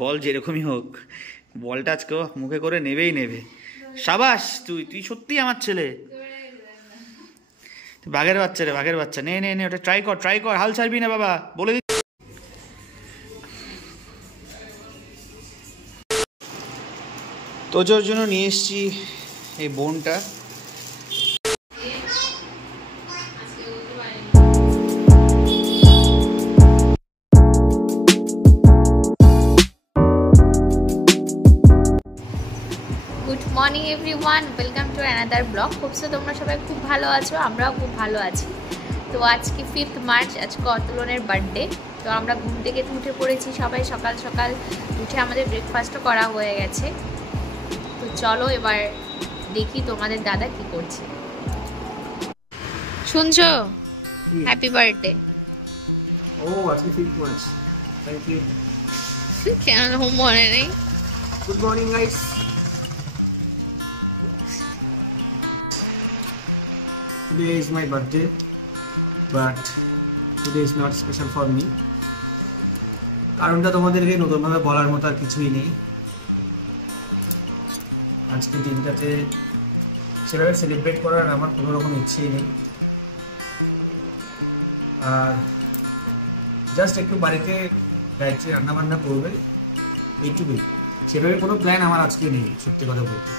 বল যেরকমই হোক, বলটা আজকে মুখে করে নেবেই নেবে। সাবাস, তুই তুই সত্যিই আমার ছেলে। বাঘের বাচ্চা রে, বাঘের বাচ্চা। নে নে নে, ওটা ট্রাই কর, ট্রাই কর, হাল ছাড়বি না বাবা, বলে দিচ্ছি। তোজোর জন্য নিয়ে এসছি এই বোনটা। Good morning everyone, welcome to another blog. Hope so তোমরা সবাই খুব ভালো আছো, আমরাও খুব ভালো আছি। তো আজকে 5th মার্চ, আজকে অতুলনের বার্থডে। তো আমরা ঘুম থেকে উঠে পড়েছি সবাই, সকাল সকাল উঠে আমাদের ব্রেকফাস্টও করা হয়ে গেছে। তো চলো এবার দেখি তোমাদের দাদা কি করছে। শুনছো? Happy birthday. ও আজকে 5th মার্চ, থ্যাংক ইউ। কেন মনে নেই? Good morning guys. Today is my birthday, but today is not special for me. কারণটা তোমাদেরকে নতুনভাবে বলার মতো আর কিছুই নেই। আজকে দিনটাতে সেভাবে সেলিব্রেট করার আমার কোনো রকম ইচ্ছেই নেই, আর জাস্ট একটু বাড়িতে গায়ত্রী রান্না বান্না করবে, এইটুকুই। সেভাবে কোনো প্ল্যান আমার আজকে নেই, সত্যি কথা বলতে।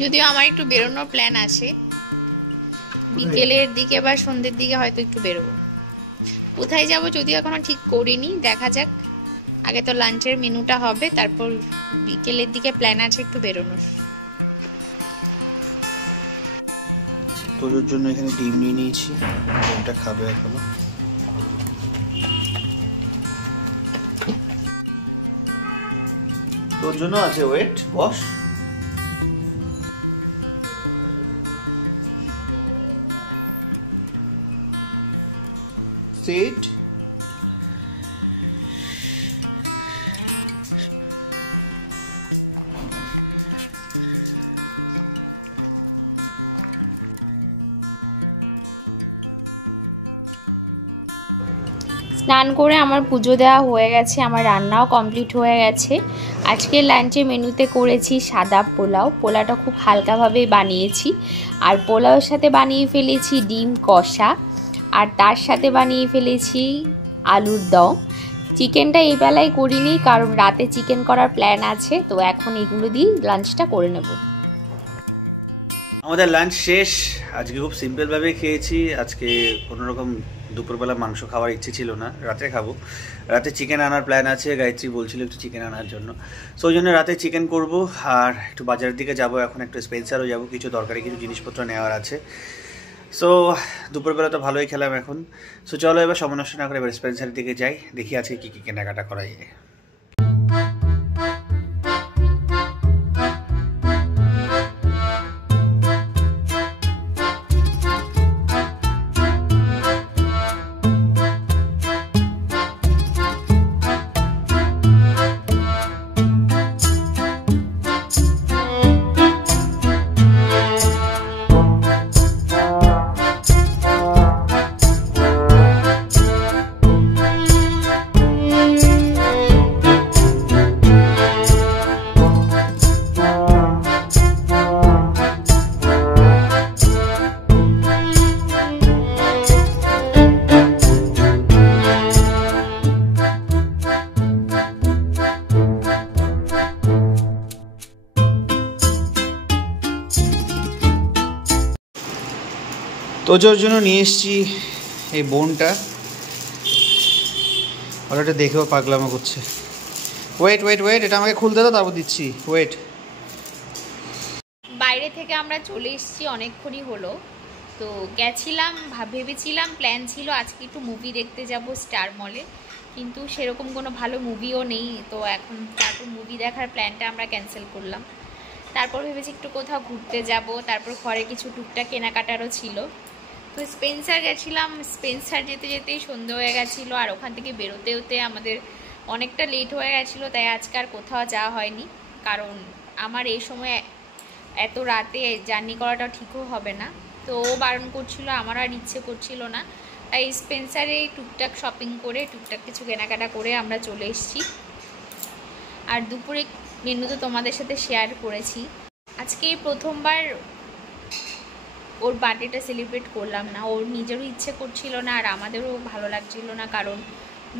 যদিও আমার একটু বেরোনোর প্ল্যান আছে, বিকেলের দিকে বা সন্ধ্যের দিকে হয়তো একটু বেরোবো। কোথায় যাব যদিও এখনো ঠিক করিনি, দেখা যাক। আগে তো লাঞ্চের মেনুটা হবে, তারপর বিকেলের দিকে প্ল্যান আছে একটু বেরোনোর। তোর জন্য এখানে ডিম নিয়ে নিয়েছি, ডিমটা খাবে এখনো। তোর জন্য আছে, ওয়েট, বস। সিট। স্নান করে আমার পুজো দেওয়া হয়ে গেছে, আমার রান্নাও কমপ্লিট হয়ে গেছে। আজকে লাঞ্চে মেনুতে করেছি সাদা পোলাও। পোলাওটা খুব হালকাভাবেই বানিয়েছি, আর পোলাওর সাথে বানিয়ে ফেলেছি ডিম কষা, আর তার সাথে বানিয়ে ফেলেছি আলুর দম। চিকেনটা এই বেলায় করিনি, কারণ রাতে চিকেন করার প্ল্যান আছে। তো এখন এগুলো দিয়ে লাঞ্চটা করে নেব। আমাদের লাঞ্চ শেষ। আজকে খুব সিম্পলভাবে খেয়েছি। আজকে কোনোরকম দুপুরবেলা মাংস খাওয়ার ইচ্ছে ছিল না, রাতে খাবো। রাতে চিকেন আনার প্ল্যান আছে, গায়ত্রী বলছিল একটু চিকেন আনার জন্য। সো ওই জন্য রাতে চিকেন করব, আর একটু বাজারের দিকে যাব, এখন একটু স্পেন্সারও যাব, কিছু দরকারি কিছু জিনিসপত্র নেওয়ার আছে। সো দুপুরবেলা তো ভালোই খেলাম এখন। সো চলো এবার সময় নষ্ট না করে এবার স্পেন্সারের দিকে যাই, দেখি আজকে কী কী কেনাকাটা করা যায়। তোজোর জন্য নিয়ে এসছি এই বোনটা। ওটা দেখেও পাগলামো করছে। ওয়েট ওয়েট ওয়েট, এটা আমাকে খুলতে দাও, তারপর দিচ্ছি। ওয়েট। বাইরে থেকে আমরা চলে এসেছি, অনেকক্ষণই হলো। তো গেছিলাম, ভেবেছিলাম, প্ল্যান ছিল আজকে একটু মুভি দেখতে যাব স্টার মলে, কিন্তু সেরকম কোনো ভালো মুভিও নেই। তো এখন তারপর মুভি দেখার প্ল্যানটা আমরা ক্যান্সেল করলাম। তারপর ভেবেছি একটু কোথাও ঘুরতে যাব, তারপর ঘরে কিছু টুকটাক কেনাকাটারও ছিল। তো স্পেন্সার গেছিলাম, স্পেন্সার যেতে যেতেই সন্ধে হয়ে গেছিলো, আর ওখান থেকে বেরোতে আমাদের অনেকটা লেট হয়ে গেছিলো। তাই আজকে আর কোথাও যাওয়া হয়নি, কারণ আমার এই সময় এত রাতে জার্নি করাটা ঠিকও হবে না। তো ও বারণ করছিল, আমার আর ইচ্ছে করছিল না। তাই স্পেন্সারে টুকটাক শপিং করে, টুকটাক কিছু কেনাকাটা করে আমরা চলে এসেছি। আর দুপুরে মেনু তো তোমাদের সাথে শেয়ার করেছি। আজকে প্রথমবার ওর বার্থডেটা সেলিব্রেট করলাম না, ওর নিজেরও ইচ্ছে করছিল না আর আমাদেরও ভালো লাগছিল না, কারণ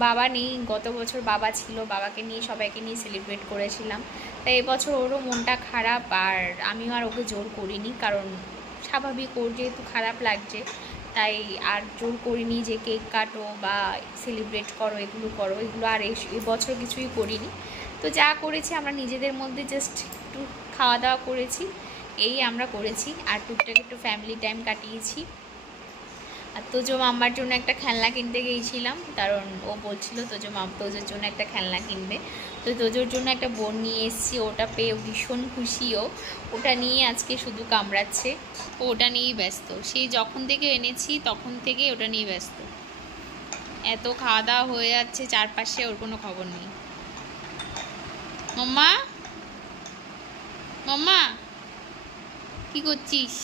বাবা নেই। গত বছর বাবা ছিল, বাবাকে নিয়ে সবাইকে নিয়ে সেলিব্রেট করেছিলাম, তাই এবছর ওরও মনটা খারাপ আর আমিও আর ওকে জোর করিনি, কারণ স্বাভাবিক ওর যেহেতু খারাপ লাগছে তাই আর জোর করিনি যে কেক কাটো বা সেলিব্রেট করো, এগুলো আর এবছর কিছুই করিনি। তো যা করেছি আমরা নিজেদের মধ্যে জাস্ট একটু খাওয়া দাওয়া করেছি, এই আমরা করেছি, আর টুকটাক একটু ফ্যামিলি টাইম কাটিয়েছি। আর তোজো মাম্মার জন্য একটা খেলনা কিনতে গিয়েছিলাম, কারণ ও বলছিল তোজোর জন্য একটা খেলনা কিনবে, তো তোজোর জন্য একটা বোন নিয়ে এসেছি। ওটা পেয়ে ভীষণ খুশিও, ওটা নিয়ে আজকে শুধু কামড়াচ্ছে, ওটা নিয়েই ব্যস্ত। সেই যখন থেকে এনেছি তখন থেকে ওটা নিয়ে ব্যস্ত। এত খাওয়া দাওয়া হয়ে যাচ্ছে চারপাশে, ওর কোনো খবর নেই। মাম্মা মাম্মা কি করছিস?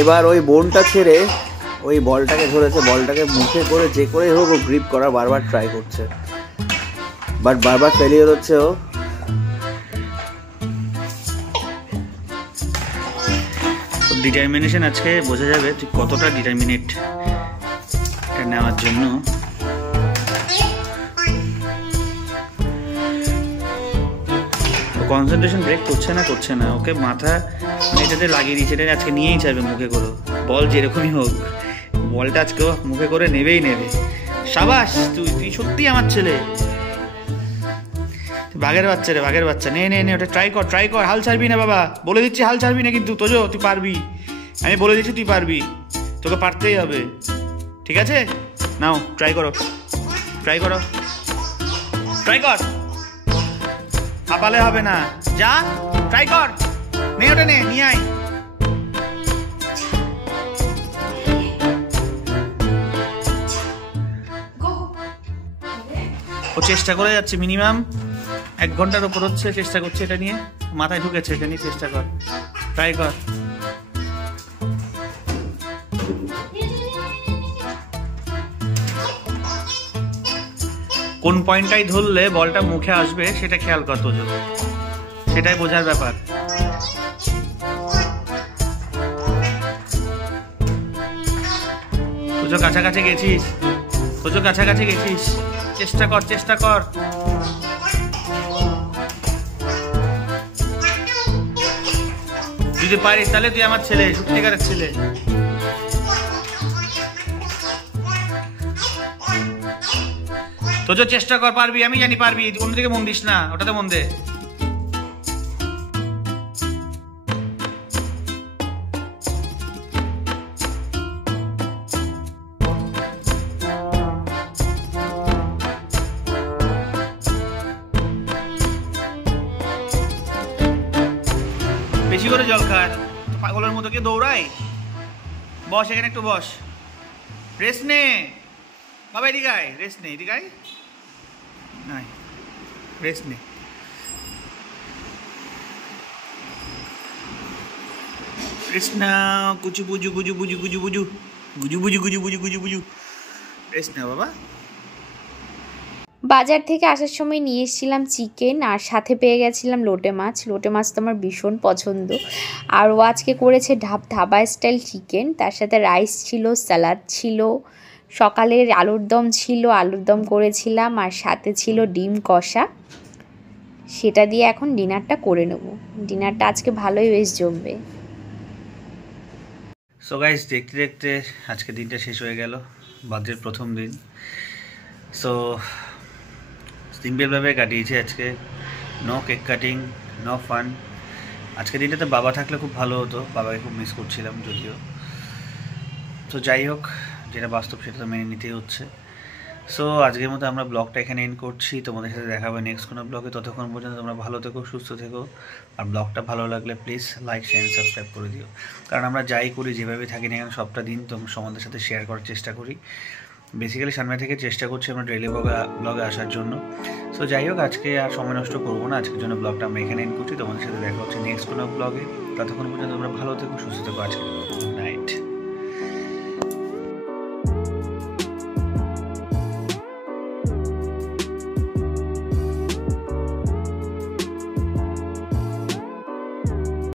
এবার ওই বোনটা ছেড়ে ওই বলটাকে ধরেছে, বলটাকে মুখে করে যে করে হোক ও গ্রিপ করার বারবার ট্রাই করছে, বাট বারবার ফেলিয়ার হচ্ছে। ও ডিটারমিনেশন আজকে বোঝা যাবে তুই কতটা ডিটারমিনেট এটা নেওয়ার জন্য। কনসেন্ট্রেশন ব্রেক করছে না, ওকে মাথা এটাতে লাগিয়ে দিয়েছে, এটা আজকে নিয়েই যাবে মুখে করে, বল যেরকমই হোক বলটা আজকে মুখে করে নেবেই নেবে। সাবাস, তুই সত্যি আমার ছেলে, বাঘের বাচ্চা রে, বাঘের বাচ্চা। নে ওটা ট্রাই কর, হাল ছাড়বি না বাবা, বলে দিচ্ছি হাল ছাড়বি না কিন্তু। তোজো তুই পারবি, আমি বলে দিচ্ছি তুই পারবি, তোকে পারতেই হবে, ঠিক আছে? নাও ট্রাই কর, হাঁপালে হবে না, যা ট্রাই কর, নে ওটা নিয়ে আয়। ও চেষ্টা করে যাচ্ছে, মিনিমাম 1 ঘন্টার উপর হচ্ছে চেষ্টা করছে, এটা নিয়ে মাথায় ঢুকেছে, এটা নিয়ে চেষ্টা কর, ট্রাই কর। কোন পয়েন্টটাই ধরলে বলটা মুখে আসবে সেটা খেয়াল কর তোজো, সেটাই বোঝার ব্যাপার। তোজো কাছাকাছি গেছিস, চেষ্টা কর। যদি পারিস তাহলে তুই আমার ছেলে, সত্যিকারের ছেলে। তোজো চেষ্টা কর, পারবি, আমি জানি পারবি, অন্যদিকে মন দিস না, ওটাতে মন দে। বেশি করে জল খা, পাগলের মতো কে দৌড়ায়? বস এখানে, একটু বস, রেস্ট নে বাবা, এদিকে আয়, রেস্ট নে, এদিকে আয়, রেস্ট নে। কৃষ্ণ কুচু বুজু রেস্ট নে বাবা। বাজার থেকে আসার সময় নিয়ে এসেছিলাম চিকেন, আর সাথে পেয়ে গেছিলাম লোটে মাছ তো আমার ভীষণ পছন্দ। আর ও আজকে করেছে ধাবা স্টাইল চিকেন, তার সাথে রাইস ছিল, স্যালাড ছিল, সকালের আলুর দম করেছিলাম, আর সাথে ছিল ডিম কষা। সেটা দিয়ে এখন ডিনারটা করে নেব, ডিনারটা আজকে ভালোই বেশ জমবে। সো গাইস, দেখতে দেখতে আজকে দিনটা শেষ হয়ে গেল, বার্থডের প্রথম দিন। সো সিম্পলভাবে কাটিয়েছি আজকে, no cake cutting, no fun. আজকে দিনটাতে বাবা থাকলে খুব ভালো হতো, বাবাকে খুব মিস করছিলাম যদিও। তো যাই হোক, যেটা বাস্তব সেটা তো মেনে নিতেই হচ্ছে। সো আজকের মতো আমরা ব্লগটা এখানে এন্ড করছি, তোমাদের সাথে দেখা হবে নেক্সট কোনো ব্লগে। ততক্ষণ পর্যন্ত তোমরা ভালো থেকো, সুস্থ থেকো, আর ব্লগটা ভালো লাগলে প্লিজ লাইক, শেয়ার, সাবস্ক্রাইব করে দিও। কারণ আমরা যাই করি, যেভাবে থাকি না কেন, সবটা দিন তোমাদের সাথে শেয়ার করার চেষ্টা করি। বেসিক্যালি সামনে থেকে চেষ্টা করছি আমরা ডেইলি ব্লগে আসার জন্য। সো যাই হোক, আজকে আর সময় নষ্ট করবো না, আজকের জন্য ব্লগটা আমরা এখানে এন্ড করছি। তোমাদের সাথে দেখা হচ্ছে নেক্সট কোনো ব্লগে। ততক্ষণ পর্যন্ত তোমরা ভালো থেকো, সুস্থ থেকো। আজকে গুড নাইট।